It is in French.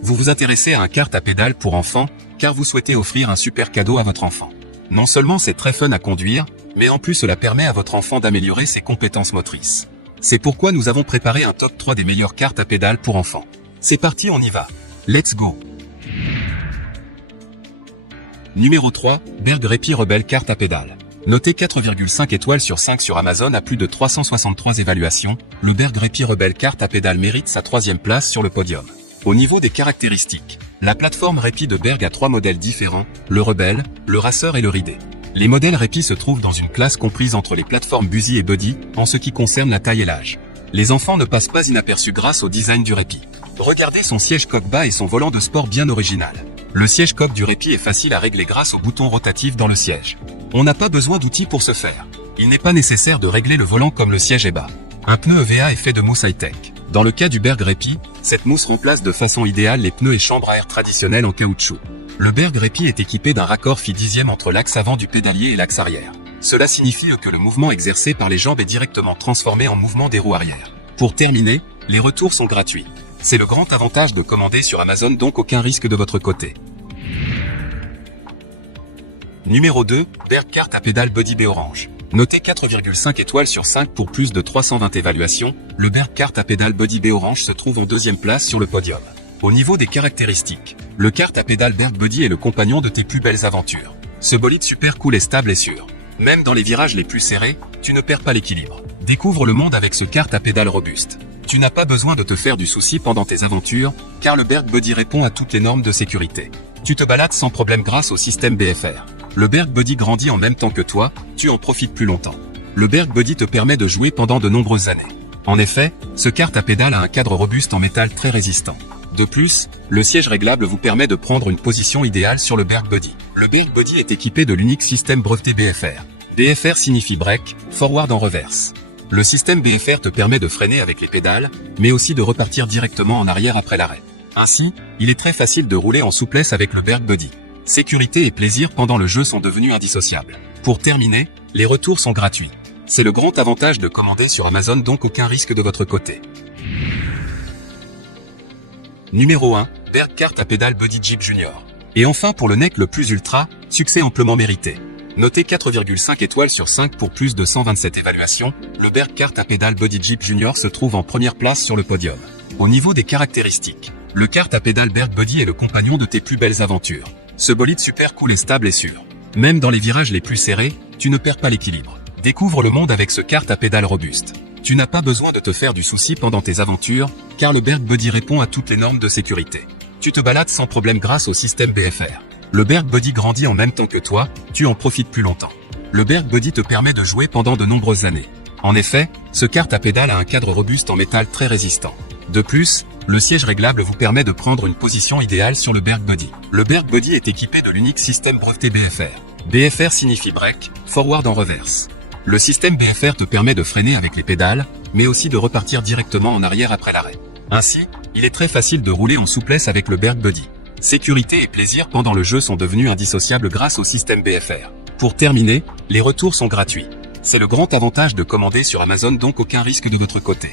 Vous vous intéressez à un kart à pédales pour enfants, car vous souhaitez offrir un super cadeau à votre enfant. Non seulement c'est très fun à conduire, mais en plus cela permet à votre enfant d'améliorer ses compétences motrices. C'est pourquoi nous avons préparé un top 3 des meilleures karts à pédales pour enfants. C'est parti, on y va. Let's go. Numéro 3, Berg Répit Rebelle Kart à pédales. Noté 4,5 étoiles sur 5 sur Amazon à plus de 363 évaluations, le Berg Répit Rebelle Kart à pédales mérite sa 3e place sur le podium. Au niveau des caractéristiques, la plateforme Répit de Berg a 3 modèles différents, le Rebelle, le Racer et le Ridé. Les modèles Répit se trouvent dans une classe comprise entre les plateformes Busy et Buddy, en ce qui concerne la taille et l'âge. Les enfants ne passent pas inaperçus grâce au design du Répit. Regardez son siège coque bas et son volant de sport bien original. Le siège coque du Répit est facile à régler grâce au bouton rotatif dans le siège. On n'a pas besoin d'outils pour ce faire. Il n'est pas nécessaire de régler le volant comme le siège est bas. Un pneu EVA est fait de mousse high-tech. Dans le cas du Berg Répit, cette mousse remplace de façon idéale les pneus et chambres à air traditionnels en caoutchouc. Le Berg Répit est équipé d'un raccord Fi 10e entre l'axe avant du pédalier et l'axe arrière. Cela signifie que le mouvement exercé par les jambes est directement transformé en mouvement des roues arrière. Pour terminer, les retours sont gratuits. C'est le grand avantage de commander sur Amazon, donc aucun risque de votre côté. Numéro 2, Berg Kart à pédales Buddy B Orange. Noté 4,5 étoiles sur 5 pour plus de 320 évaluations, le Berg Kart à pédales Buddy B Orange se trouve en 2e place sur le podium. Au niveau des caractéristiques, le kart à pédales Berg Buddy est le compagnon de tes plus belles aventures. Ce bolide super cool est stable et sûr. Même dans les virages les plus serrés, tu ne perds pas l'équilibre. Découvre le monde avec ce kart à pédales robuste. Tu n'as pas besoin de te faire du souci pendant tes aventures, car le Berg Buddy répond à toutes les normes de sécurité. Tu te balades sans problème grâce au système BFR. Le Berg Buddy grandit en même temps que toi, tu en profites plus longtemps. Le Berg Buddy te permet de jouer pendant de nombreuses années. En effet, ce kart à pédales a un cadre robuste en métal très résistant. De plus, le siège réglable vous permet de prendre une position idéale sur le Berg Buddy. Le Berg Buddy est équipé de l'unique système breveté BFR. BFR signifie break, forward en reverse. Le système BFR te permet de freiner avec les pédales, mais aussi de repartir directement en arrière après l'arrêt. Ainsi, il est très facile de rouler en souplesse avec le Berg Buddy. Sécurité et plaisir pendant le jeu sont devenus indissociables. Pour terminer, les retours sont gratuits. C'est le grand avantage de commander sur Amazon, donc aucun risque de votre côté. Numéro 1, Berg Kart à pédales Buddy Jeep Junior. Et enfin pour le neck le plus ultra, succès amplement mérité. Noté 4,5 étoiles sur 5 pour plus de 127 évaluations, le Berg Kart à pédales Buddy Jeep Junior se trouve en première place sur le podium. Au niveau des caractéristiques, le kart à pédales Berg Buddy est le compagnon de tes plus belles aventures. Ce bolide super cool est stable et sûr. Même dans les virages les plus serrés, tu ne perds pas l'équilibre. Découvre le monde avec ce kart à pédales robuste. Tu n'as pas besoin de te faire du souci pendant tes aventures, car le Berg Buddy répond à toutes les normes de sécurité. Tu te balades sans problème grâce au système BFR. Le Berg Buddy grandit en même temps que toi, tu en profites plus longtemps. Le Berg Buddy te permet de jouer pendant de nombreuses années. En effet, ce kart à pédales a un cadre robuste en métal très résistant. De plus, le siège réglable vous permet de prendre une position idéale sur le Berg Buddy. Le Berg Buddy est équipé de l'unique système breveté BFR. BFR signifie break, forward en reverse. Le système BFR te permet de freiner avec les pédales, mais aussi de repartir directement en arrière après l'arrêt. Ainsi, il est très facile de rouler en souplesse avec le Berg Buddy. Sécurité et plaisir pendant le jeu sont devenus indissociables grâce au système BFR. Pour terminer, les retours sont gratuits. C'est le grand avantage de commander sur Amazon, donc aucun risque de votre côté.